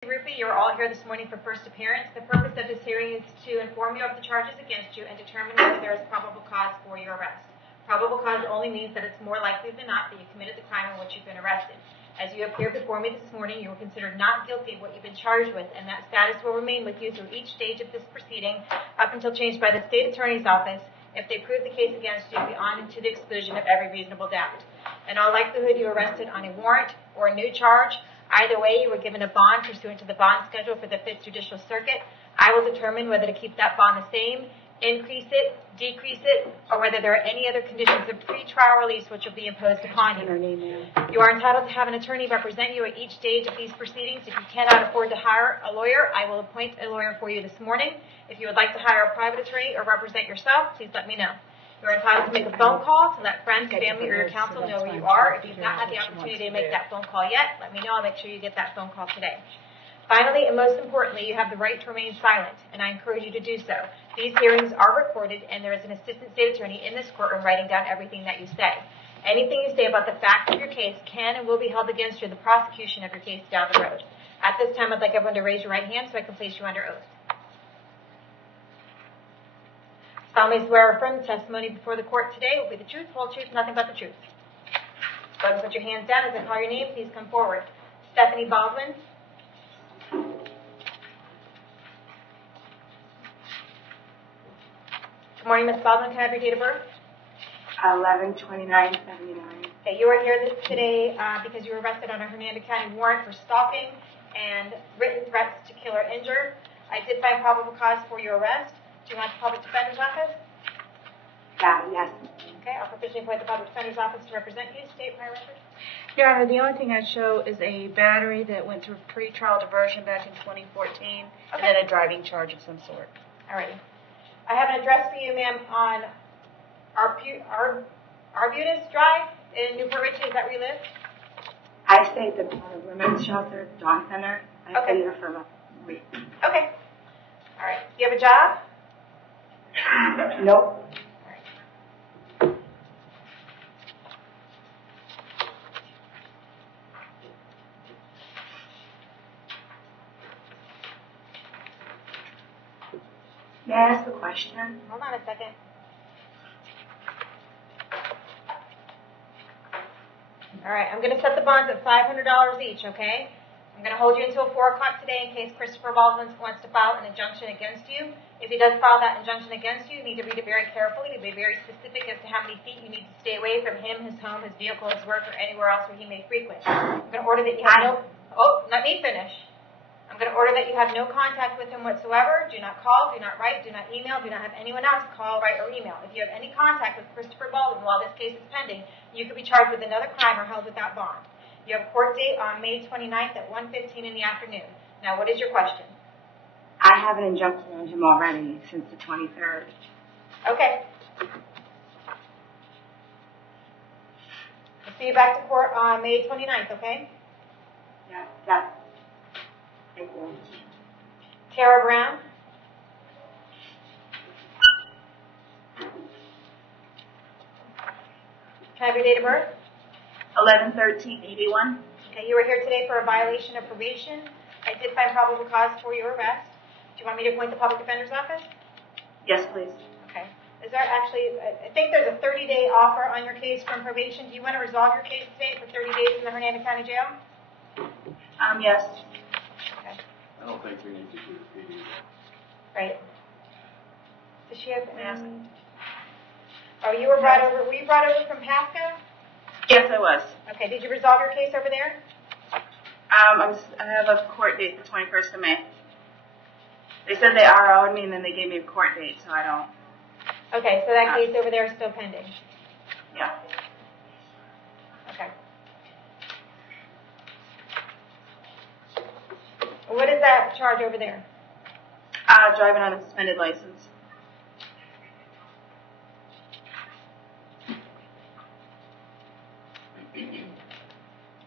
Ruppe, you're all here this morning for first appearance. The purpose of this hearing is to inform you of the charges against you and determine whether there is probable cause for your arrest. Probable cause only means that it's more likely than not that you committed the crime in which you've been arrested. As you appeared before me this morning, you were considered not guilty of what you've been charged with, and that status will remain with you through each stage of this proceeding up until changed by the state attorney's office if they prove the case against you beyond and to the exclusion of every reasonable doubt. In all likelihood, you were arrested on a warrant or a new charge. Either way, you were given a bond pursuant to the bond schedule for the 5th Judicial Circuit. I will determine whether to keep that bond the same, increase it, decrease it, or whether there are any other conditions of pre-trial release which will be imposed upon you. You are entitled to have an attorney represent you at each stage of these proceedings. If you cannot afford to hire a lawyer, I will appoint a lawyer for you this morning. If you would like to hire a private attorney or represent yourself, please let me know. You are entitled to make a phone call to let friends, family, or your counsel know where you are. If you've not had the opportunity to make that phone call yet, let me know. I'll make sure you get that phone call today. Finally, and most importantly, you have the right to remain silent, and I encourage you to do so. These hearings are recorded, and there is an assistant state attorney in this courtroom writing down everything that you say. Anything you say about the facts of your case can and will be held against you in the prosecution of your case down the road. At this time, I'd like everyone to raise your right hand so I can place you under oath. Solemnly swear or affirm the testimony before the court today will be the truth, whole truth, nothing but the truth. Go ahead and put your hands down as I call your name. Please come forward. Stephanie Baldwin. Good morning, Ms. Baldwin. Can I have your date of birth? 11/29/79. Okay, you are here today because you were arrested on a Hernando County warrant for stalking and written threats to kill or injure. I did find probable cause for your arrest. Do you want the public defender's office? Yes. Okay, I'll provisionally appoint the public defender's office to represent you. State prior record. Your Honor, the only thing I show is a battery that went through pretrial diversion back in 2014, and then a driving charge of some sort. Alrighty. I have an address for you, ma'am, on Arbutus Drive in Newport Richey. Is that where you live? I stay at the women's shelter, Dawn Center. I've been there for about a week. Okay. All right. Do you have a job? Nope. May I ask a question? Hold on a second. All right, I'm going to set the bonds at $500 each, okay? I'm going to hold you until 4 o'clock today in case Christopher Baldwin wants to file an injunction against you. If he does file that injunction against you, you need to read it very carefully. To be very specific as to how many feet you need to stay away from him, his home, his vehicle, his work, or anywhere else where he may frequent. I'm going to order that you have no... Oh, let me finish. I'm going to order that you have no contact with him whatsoever. Do not call, do not write, do not email, do not have anyone else call, write, or email. If you have any contact with Christopher Baldwin while this case is pending, you could be charged with another crime or held without bond. You have a court date on May 29th at 1:15 in the afternoon. Now, what is your question? I have an injunction on him already since the 23rd. Okay. I'll see you back to court on May 29th, okay? Yeah. Thank you. Tara Brown. Can I have your date of birth? 11/13/81. Okay, you were here today for a violation of probation. I did find probable cause for your arrest. Do you want me to appoint the public defender's office? Yes, please. Okay. Is there actually, I think there's a 30-day offer on your case from probation. Do you want to resolve your case today for 30 days in the Hernando County Jail? Yes. Okay. I don't think we need to do PD. Right. Does she have any? Oh, you were brought over, from Pasco? Yes, I was. Okay, did you resolve your case over there? I have a court date, the 21st of May. They said they RO'd me, and then they gave me a court date, so I don't... Okay, so that case over there is still pending? Yeah. Okay. What is that charge over there? Driving on a suspended license.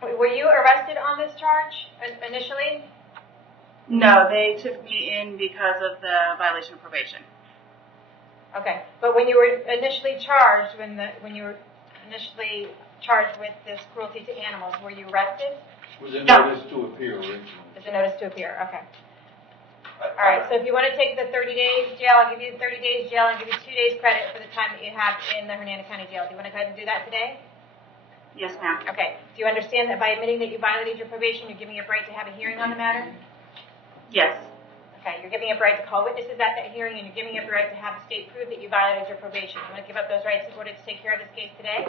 Were you arrested on this charge initially? No, they took me in because of the violation of probation. Okay, but when you were initially charged, when you were initially charged with this cruelty to animals, were you arrested? Was it No. notice to appear originally? It's a notice to appear, okay. All right, so if you want to take the 30 days jail, I'll give you 30 days jail and give you 2 days credit for the time that you have in the Hernando County Jail. Do you want to go ahead and do that today? Yes, ma'am. Okay. Do you understand that by admitting that you violated your probation, you're giving up right to have a hearing on the matter? Yes. Okay, you're giving up right to call witnesses at that hearing, and you're giving up your right to have the state prove that you violated your probation. You want to give up those rights in order to take care of this case today?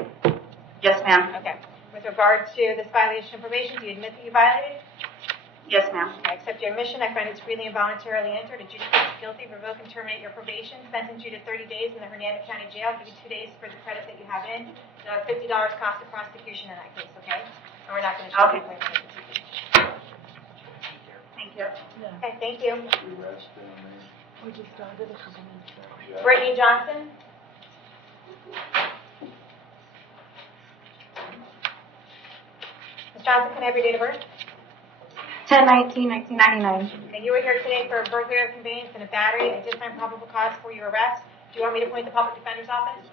Yes, ma'am. Okay. With regard to this violation of probation, do you admit that you violated? Yes, ma'am. I accept your admission. I find it's freely and voluntarily entered. Adjudicate guilty, revoke and terminate your probation. Sentence you to 30 days in the Hernando County Jail. Give you 2 days for the credit that you have in. $50 cost of prosecution in that case, okay? And we're not going to show Okay. you. Thank you. Okay, thank you. The rest down there. We just started a couple minutes ago. Yeah. Brittany Johnson. Ms. Johnson, can I have your date of birth? 10/19/1999. Okay, you were here today for a burglary of conveyance and a battery. I did find probable cause for your arrest. Do you want me to appoint the public defender's office?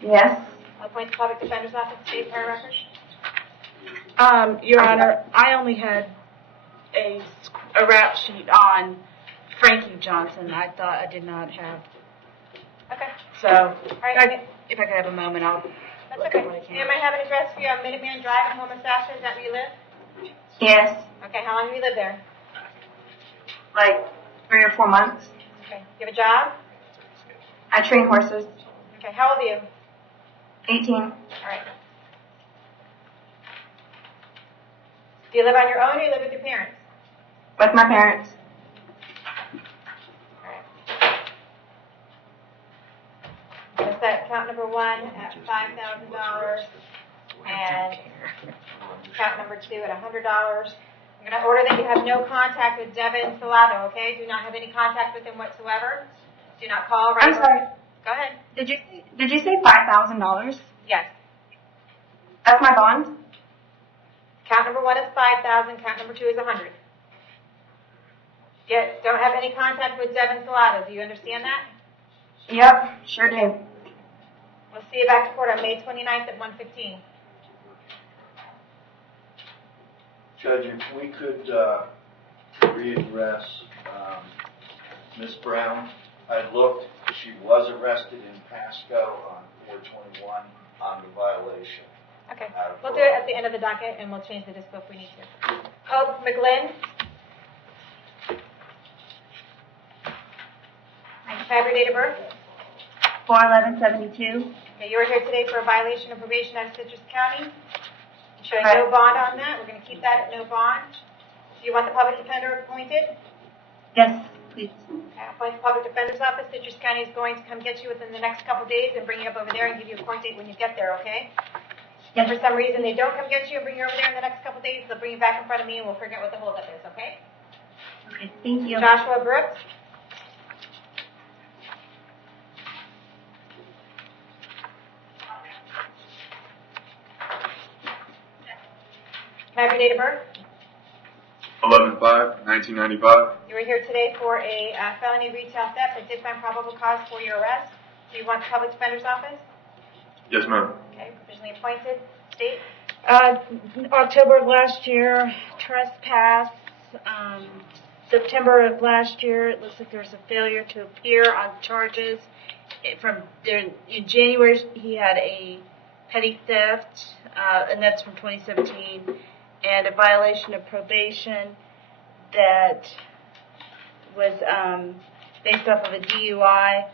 Yes. I'll appoint the public defender's office to state prior record. Your Honor, I only had a rap sheet on Frankie Johnson. I thought I did not have. Okay, So, all right. if I could have a moment, I'll That's look okay. at what I can. Ma'am, I have an address for you on Minuteman Drive in Homosassa. Is that where you live? Yes. Okay, how long have you lived there? Like 3 or 4 months. Okay, you have a job? I train horses. Okay, how old are you? 18. All right. Do you live on your own or you live with your parents? With my parents. All right. I'm going to set count number 1 at $5,000 and count number 2 at $100. I'm going to order that you have no contact with Devin Salado, okay? Do not have any contact with him whatsoever. Do not call. I'm sorry. Go ahead. Did you say $5,000? Yes. That's my bond? Count number 1 is 5,000. Count number 2 is 100. Yet, don't have any contact with Devin Salado. Do you understand that? Yep, sure do. We'll see you back to court on May 29th at 1:15. Judge, if we could readdress Ms. Brown. I looked, she was arrested in Pasco on 4/21 on the violation. Okay. We'll do it at the end of the docket, and we'll change the dispo if we need to. Hope McGlynn. Can I have your date of birth? 4/11/72. Okay, you were here today for a violation of probation out of Citrus County. Showing Right. no bond on that. We're going to keep that at no bond. Do you want the public defender appointed? Yes, please. Okay, I'll appoint the public defender's office. Citrus County is going to come get you within the next couple days and bring you up over there and give you a court date when you get there, okay? If for some reason they don't come get you and bring you over there in the next couple days, they'll bring you back in front of me and we'll figure out what the holdup is, okay? Okay, thank you. Joshua Brooks. Can I have your date of birth? 11/5/1995. You were here today for a felony retail theft. I did find probable cause for your arrest. Do you want the public defender's office? Yes, ma'am. Okay, provisionally appointed. State? October of last year, trespass. September of last year, it looks like there's a failure to appear on charges. In January, he had a petty theft, and that's from 2017, and a violation of probation that was based off of a DUI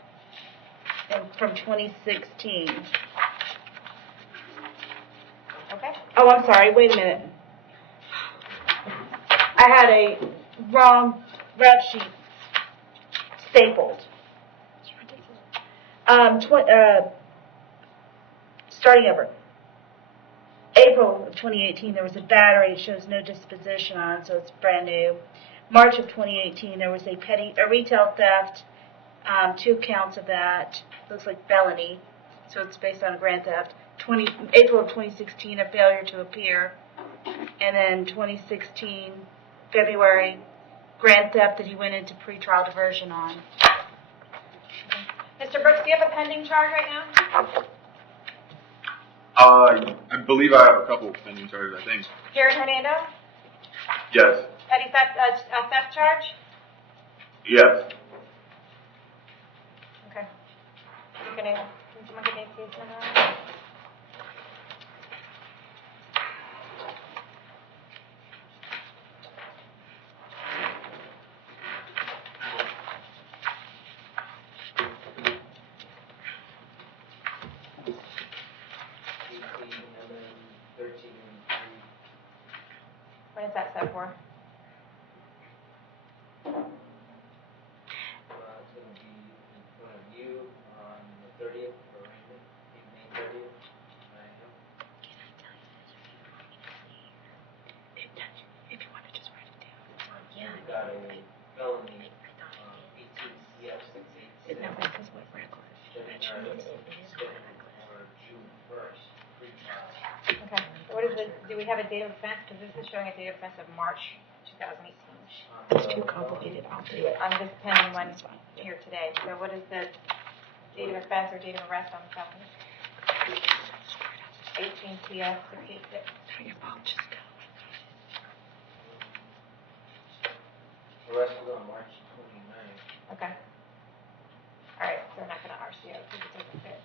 from 2016. Okay. Oh, I'm sorry. Wait a minute. I had a wrong rap sheet stapled. Starting over. April of 2018, there was a battery. It shows no disposition on it, so it's brand new. March of 2018, there was a retail theft. 2 counts of that. Looks like felony, so it's based on a grand theft. April of 2016, a failure to appear, and then 2016, February, grand theft that he went into pretrial diversion on. Mr. Brooks, do you have a pending charge right now? I believe I have a couple of pending charges, I think. Jared Hernando? Yes. Petty theft charge? Yes. Okay. Can someone give me a case number? When is that set for? It's going to be in front of you on the 30th for arraignment, May 30th, 9 a.m. If you want to just write it down. We've got a felony, 18 CF 686. No, because what regular? Scheduled for June 1st, pre-trial. Okay. So what is do we have a date of offense? Because this is showing a date of offense of March 2018. It's too complicated. I'll do it. I'm just pending one here today. So what is the date of offense or date of arrest on the felony? 18 TF 686. Your mom just go. Arrested on March 29th. Okay. All right. So we're not going to RCO because it doesn't fit.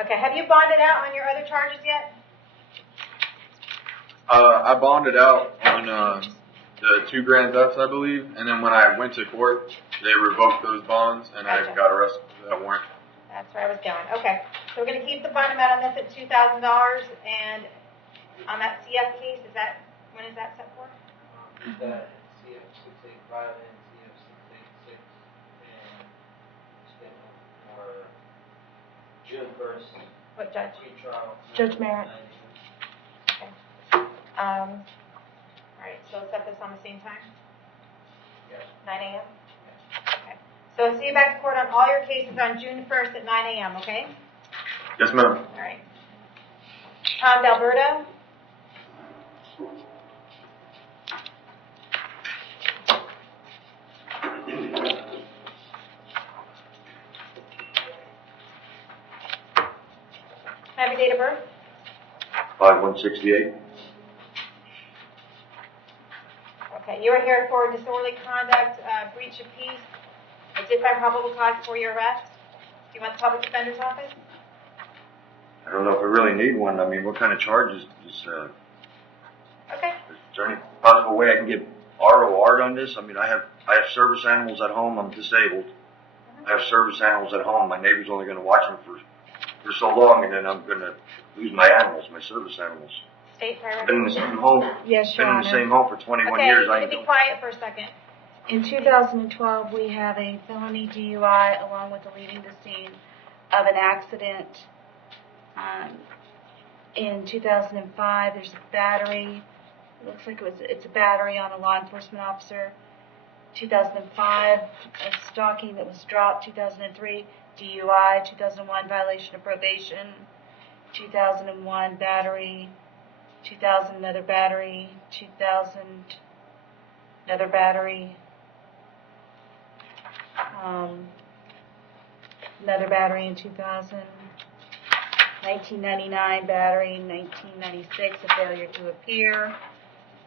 Okay. Have you bonded out on your other charges yet? I bonded out on the 2 grand thefts, I believe, and then when I went to court, they revoked those bonds, and I Gotcha. got arrested for that warrant. That's where I was going. Okay. So we're going to keep the bond amount on this at $2,000, and on that CF case, when is that set for? We've got CF 685 and CF 686, and scheduled for June 1st, What judge? pre-trial. Judge Merritt. 9 a.m. All right, so set this on the same time? Yes. 9 a.m.? Okay. So I'll see you back to court on all your cases on June 1st at 9 a.m., okay? Yes, ma'am. All right. Tom D'Alberto? Have your date of birth? 5168. Okay, you are here for disorderly conduct, breach of peace, a different probable cause for your arrest. Do you want the public defender's office? I don't know if I really need one. I mean, what kind of charges Okay. is there any possible way I can get ROR'd on this? I mean, I have service animals at home. I'm disabled. I have service animals at home. My neighbor's only going to watch them for so long, and then I'm going to lose my animals, my service animals. State I've been in the priority. same home. Yes, Your Been in the Honor. same home for 21 Okay, years. you I can be don't. quiet for a second. In 2012, we have a felony DUI along with leaving the scene of an accident. In 2005, there's a battery. It looks like it's a battery on a law enforcement officer. 2005, a stalking that was dropped. 2003, DUI. 2001, violation of probation. 2001, battery. 2000, another battery. 2000, another battery. Another battery in 2000. 1999, battery. 1996, a failure to appear.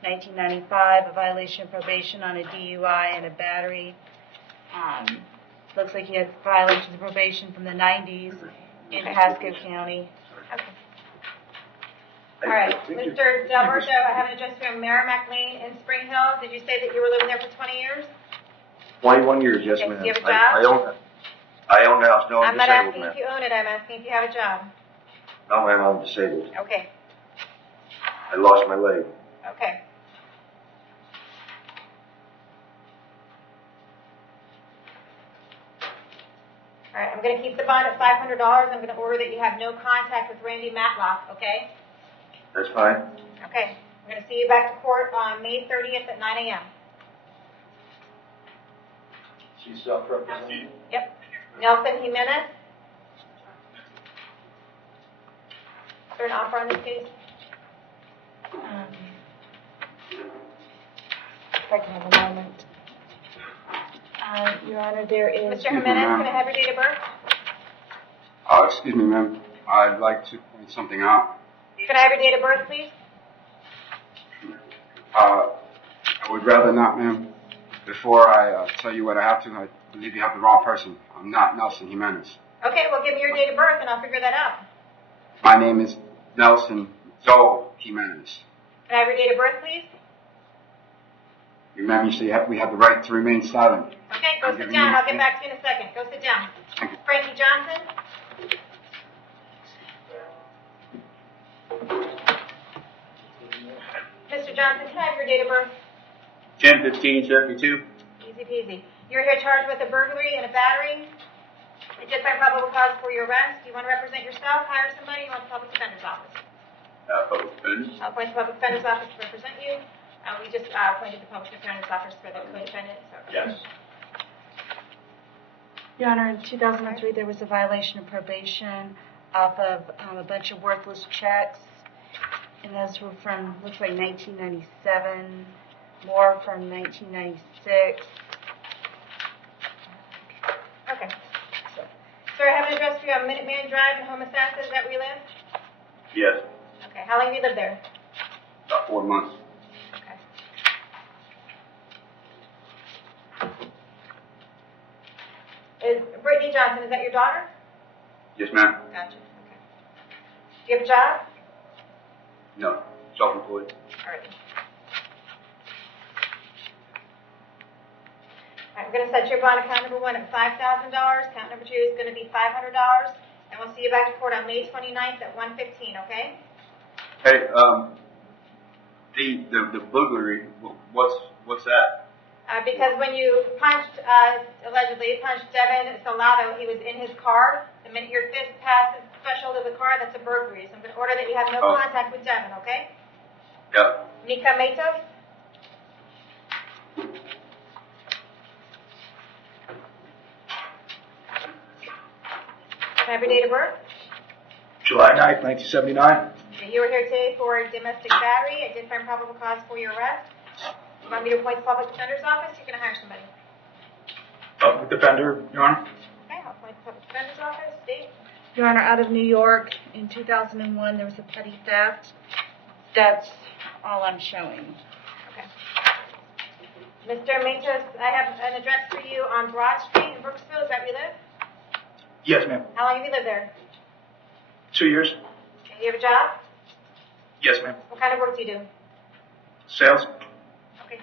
1995, a violation of probation on a DUI and a battery. Looks like he had violations of probation from the 90s in Pasco County. Okay. All right, Mr. D'Alberto, I have an address for Merrimack Lane in Spring Hill. Did you say that you were living there for 20 years? 21 years, yes, Okay, ma'am. do you have a job? I own the house. No, I'm I'm not disabled, asking ma'am. if you own it, I'm asking if you have a job. No, ma'am, I'm disabled. Okay, I lost my leg. okay. All right, I'm going to keep the bond at $500. I'm going to order that you have no contact with Randy Matlock, okay? That's fine. Okay, I'm going to see you back to court on May 30th at 9 a.m. She's self-represented. Yep. Nelson Jimenez? Is there an offer on this case? If I can have a moment. Your Honor, there is. Mr. Jimenez, can I have your date of birth? Excuse me, ma'am. I'd like to point something out. Can I have your date of birth, please? I would rather not, ma'am. Before I tell you what I have to, I believe you have the wrong person. I'm not Nelson Jimenez. Okay, well, give me your date of birth and I'll figure that out. My name is Nelson Joe Jimenez. Can I have your date of birth, please? Ma'am, you say we have the right to remain silent. Okay, go sit down. I'll get back to you in a second. Go sit down. Thank you. Frankie Johnson? Mr. Johnson, can I have your date of birth? 10/15/72. Easy peasy. You're here charged with a burglary and a battery. I did find probable cause for your arrest. Do you want to represent yourself, hire somebody, or you want the public defender's office? Public defenders. I'll appoint the public defender's office to represent you. We just appointed the public defender's office for the co-defendant. So. Yes. Your Honor, in 2003, there was a violation of probation off of a bunch of worthless checks. And those were from, looks like 1997, more from 1996. Okay. Sir, I have an address for you on Minuteman Drive in Homosassa. Is that where you live? Yes. Okay. How long have you lived there? About 4 months. Okay. Is Brittany Johnson, is that your daughter? Yes, ma'am. Gotcha. Okay. Do you have a job? No. Self-employed. All right. I'm going to set your bond account number 1 at $5,000. Account number 2 is going to be $500. And we'll see you back to court on May 29th at 1:15, okay? Hey, the burglary. What's that? Because when you punched, allegedly punched Devin Solado, he was in his car. The minute your fist passes the threshold of the car, that's a burglary. So I'm going to order that you have no contact with Devin, okay? Yep. Mika Matos? Can I have your date of birth? July 9th, 1979. Okay, you were here today for domestic battery. I did find probable cause for your arrest. You want me to appoint the public defender's office? You're going to hire somebody. Public defender, Your Honor. Okay, I'll appoint the public defender's office. Date? Your Honor, out of New York, in 2001, there was a petty theft. That's all I'm showing. Okay. Mr. Matos, I have an address for you on Broad Street in Brooksville. Is that where you live? Yes, ma'am. How long have you lived there? 2 years. Okay, you have a job? Yes, ma'am. What kind of work do you do? Sales. Okay.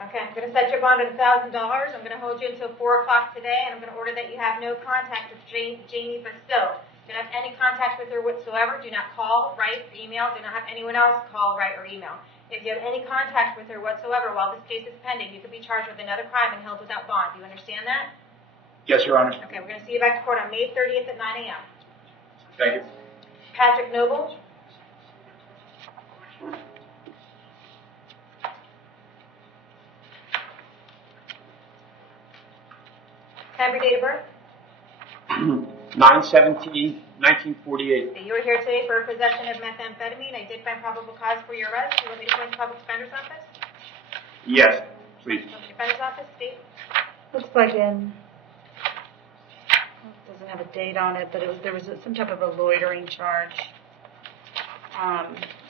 Okay, I'm going to set your bond at $1,000. I'm going to hold you until 4 o'clock today, and I'm going to order that you have no contact with Jamie Bastill. Do not have any contact with her whatsoever. Do not call, write, or email. Do not have anyone else call, write, or email. If you have any contact with her whatsoever while this case is pending, you could be charged with another crime and held without bond. Do you understand that? Yes, Your Honor. Okay, we're going to see you back to court on May 30th at 9 a.m. Thank you. Patrick Noble. Have your date of birth? 9/17/1948. Okay, you were here today for possession of methamphetamine. I did find probable cause for your arrest. Do you want me to appoint the public defender's office? Yes, please. Public defender's office, state. Looks like it doesn't have a date on it, but there was some type of a loitering charge.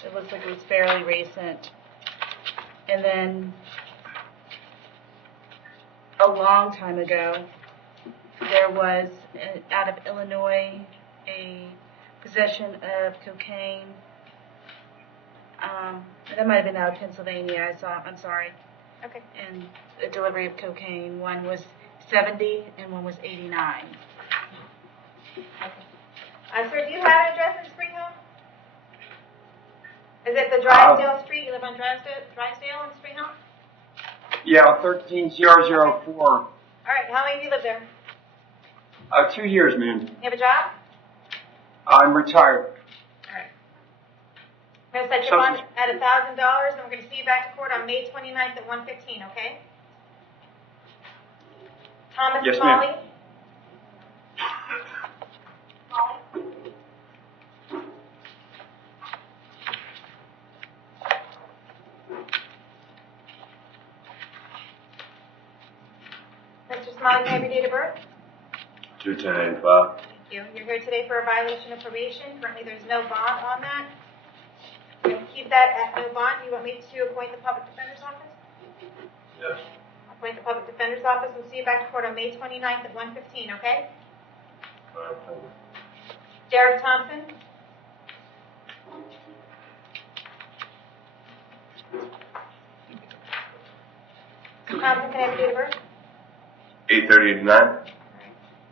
It looks like it was fairly recent. And then a long time ago, there was, out of Illinois, a possession of cocaine. That might have been out of Pennsylvania. I'm sorry. Okay. And a delivery of cocaine. One was 70 and one was 89. Sir, do you have an address in Spring Hill? Is it the Drysdale Street? You live on Drysdale in Spring Hill? Yeah, 13004. All right. How long have you lived there? 2 years, ma'am. You have a job? I'm retired. All right. I'm going to set your bond at $1,000, and we're going to see you back to court on May 29th at 1:15. Okay? Thomas Yes, Smalley. ma'am. Smiley, can I have your date of birth? 2/10/85. Thank you. You're here today for a violation of probation. Currently, there's no bond on that. We're going to keep that at no bond. Do you want me to appoint the public defender's office? Yes. Appoint the public defender's office. We'll see you back to court on May 29th at 1:15, okay? Derek Thompson? Mr. Thompson, can I have your date of birth? 8/30/89.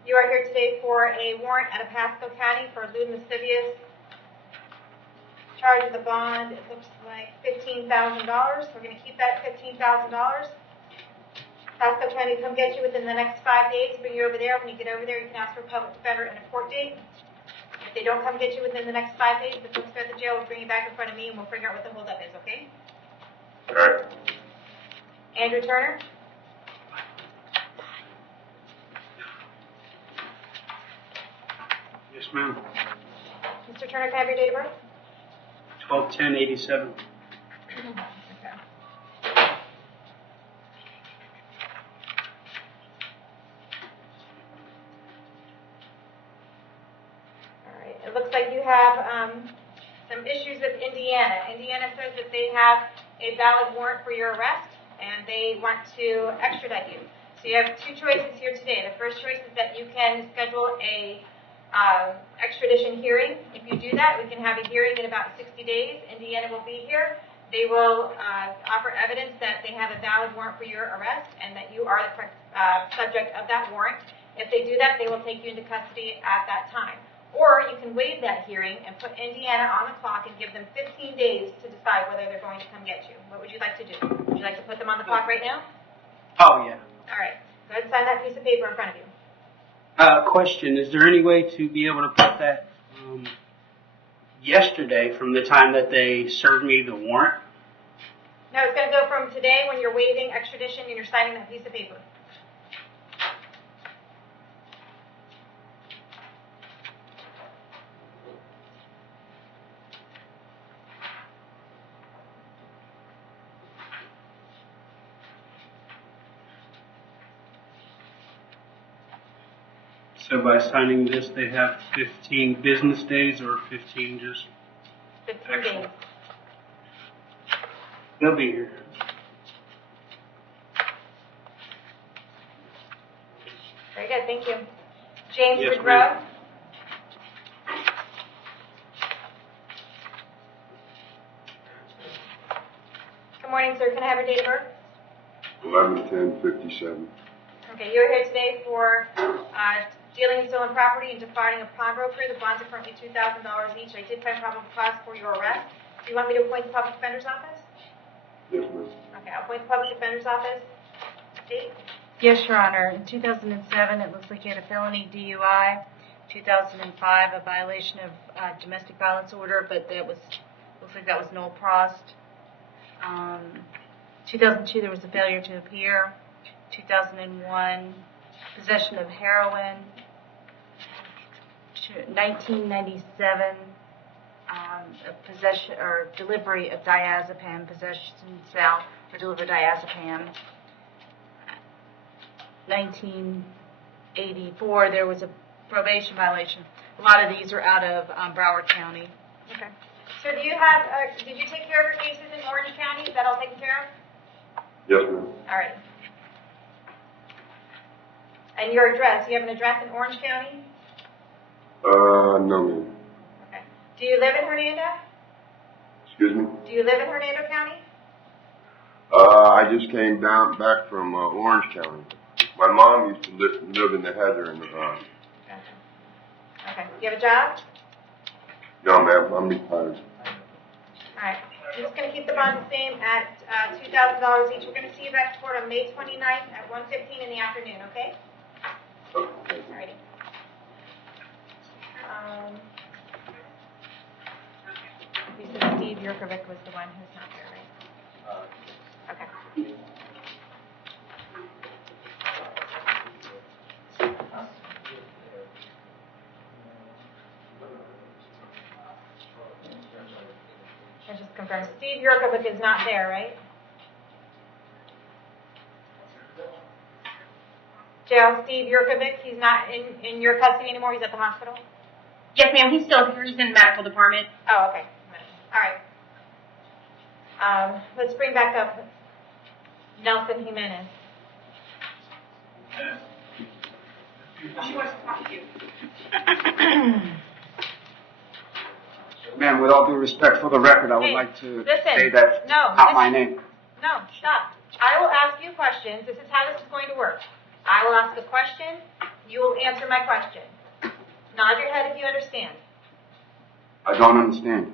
You are here today for a warrant out of Pasco County for lewd and lascivious. Charge of the bond, it looks like $15,000. We're going to keep that at $15,000. Pasco County will come get you within the next 5 days. Bring you over there. When you get over there, you can ask for a public defender and a court date. If they don't come get you within the next 5 days, the folks at the jail will bring you back in front of me and we'll figure out what the holdup is, okay? All right. Andrew Turner? Yes, ma'am. Mr. Turner, can I have your date of birth? 12/10/87. It looks like you have some issues with Indiana. Indiana says that they have a valid warrant for your arrest, and they want to extradite you. So you have two choices here today. The first choice is that you can schedule a extradition hearing. If you do that, we can have a hearing in about 60 days. Indiana will be here. They will offer evidence that they have a valid warrant for your arrest and that you are the correct subject of that warrant. If they do that, they will take you into custody at that time. Or you can waive that hearing and put Indiana on the clock and give them 15 days to decide whether they're going to come get you. What would you like to do? Would you like to put them on the clock right now? Oh, yeah. All right. Go ahead and sign that piece of paper in front of you. Question, is there any way to be able to put that yesterday from the time that they served me the warrant? No, it's going to go from today when you're waiving extradition and you're signing that piece of paper. So by signing this, they have 15 business days or 15 just? 15 days. They'll be here. Very good. Thank you. James Yes, Woodrow. ma'am. Good morning, sir. Can I have your date of birth? 11/10/57. Okay, you're here today for dealing in stolen property and defrauding a pawnbroker. The bonds are currently $2,000 each. I did find probable cause for your arrest. Do you want me to appoint the public defender's office? Yes, ma'am. Okay, I'll appoint the public defender's office. Date? Yes, Your Honor. In 2007, it looks like you had a felony DUI. 2005, a violation of domestic violence order, but that looks like that was null prost. 2002, there was a failure to appear. 2001, possession of heroin. 1997, possession or delivery of diazepam, possession, sale, or deliver diazepam. 1984, there was a probation violation. A lot of these are out of Broward County. Okay. So do you have, did you take care of your cases in Orange County? Is that all taken care of? Yes, ma'am. All right. And your address, you have an address in Orange County? No, ma'am. Okay. Do you live in Hernando? Excuse me? Do you live in Hernando County? I just came back from Orange County. My mom used to live in the Heather in the Gotcha. Okay. Do you have a job? No, ma'am, I'm retired. All right. I'm just going to keep the bond the same at $2,000 each. We're going to see you back to court on May 29th at 1:15 in the afternoon, okay? Okay. All righty. You said Steve Yurkovic was the one who's not here, right? Okay. I just confirm. Steve Yurkovic is not there, right? Jail Steve Yurkovic, he's not in your custody anymore, he's at the hospital? Yes, ma'am. He's still here. He's in the medical department. Oh, okay. All right. Let's bring back up Nelson Jimenez. She wants to talk to you. Ma'am, with all due respect for the record, I would like to say that not my name. No, stop. I will ask you questions. This is how this is going to work. I will ask a question. You will answer my question. Nod your head if you understand. I don't understand.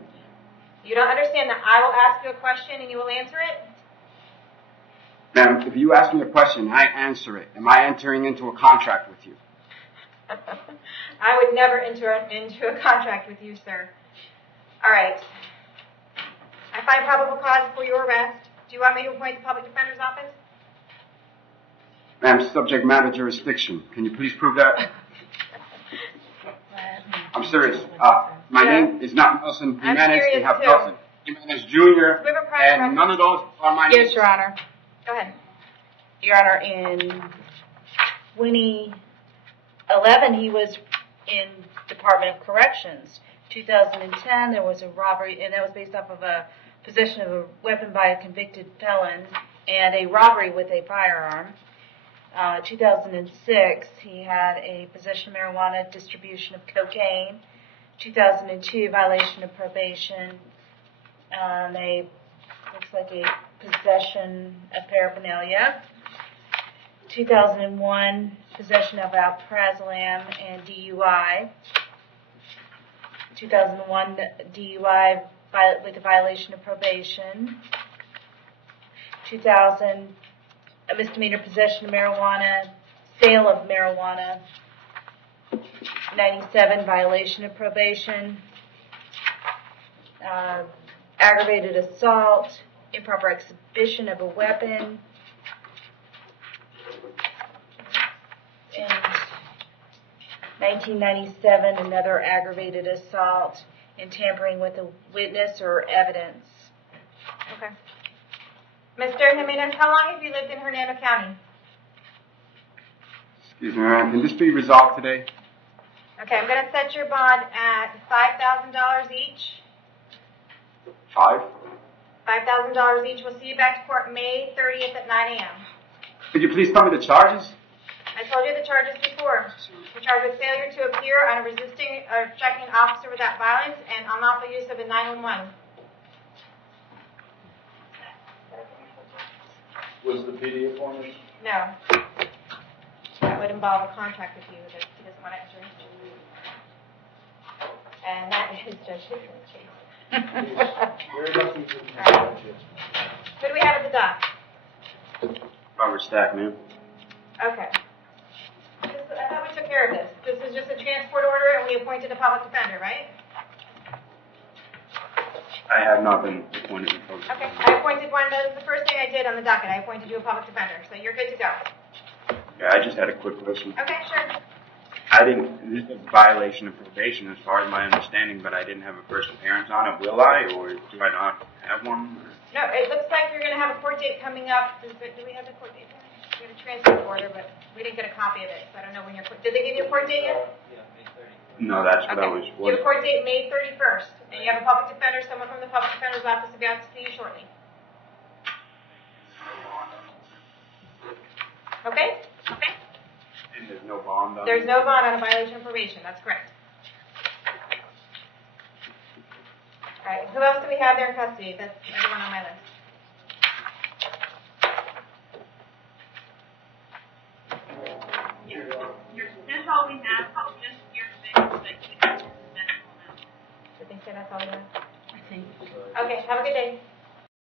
You don't understand that I will ask you a question and you will answer it? Ma'am, if you ask me a question, I answer it. Am I entering into a contract with you? I would never enter into a contract with you, sir. All right. I find probable cause for your arrest. Do you want me to appoint the public defender's office? Ma'am, subject matter jurisdiction. Can you please prove that? I'm serious. My name is not Nelson Jimenez. They have Nelson Jimenez Jr. And none of those are my names. Yes, Your Honor. Go ahead. Your Honor, in 2011, he was in Department of Corrections. 2010, there was a robbery, and that was based off of a possession of a weapon by a convicted felon and a robbery with a firearm. 2006, he had a possession of marijuana, distribution of cocaine. 2002, violation of probation. Looks like a possession of paraphernalia. 2001, possession of alprazolam and DUI. 2001, DUI with a violation of probation. 2000, a misdemeanor possession of marijuana, sale of marijuana. 97, violation of probation. Aggravated assault, improper exhibition of a weapon. And 1997, another aggravated assault and tampering with a witness or evidence. Okay. Mr. Jimenez, how long have you lived in Hernando County? Excuse me, ma'am. Can this be resolved today? Okay, I'm going to set your bond at $5,000 each. $5,000? $5,000 each. We'll see you back to court May 30th at 9 a.m. Could you please tell me the charges? I told you the charges before. You're charged with failure to appear on a resisting or obstructing an officer without violence and unlawful use of a 911. Was the PD appointed? No. That would involve a contract with you that he doesn't want to enter into. And that is Judge Hickson's case. Who do we have at the dock? Robert Stack, ma'am. Okay. I thought we took care of this. This is just a transport order and we appointed a public defender, right? I have not been appointed a public Okay. I appointed one. That was the first thing I did on the docket. I appointed you a public defender. So you're good to go. Yeah, I just had a quick question. Okay, sure. This is a violation of probation as far as my understanding, but I didn't have a first appearance on it. Will I, or do I not have one? No, it looks like you're going to have a court date coming up. Do we have the court date? We have a transport order, but we didn't get a copy of it, so I don't know when your court. Did they give you a court date yet? Yeah, May 30th. No, that's what I was. You have a court date May 31st, and you have a public defender. Someone from the public defender's office will be out to see you shortly. Okay? Okay. And there's no bond on it? There's no bond on a violation of probation. That's correct. All right. Who else do we have there in custody? That's everyone on my list. That's all we have. Just your medical now. Did they say that's all we have? I think. Okay. Have a good day.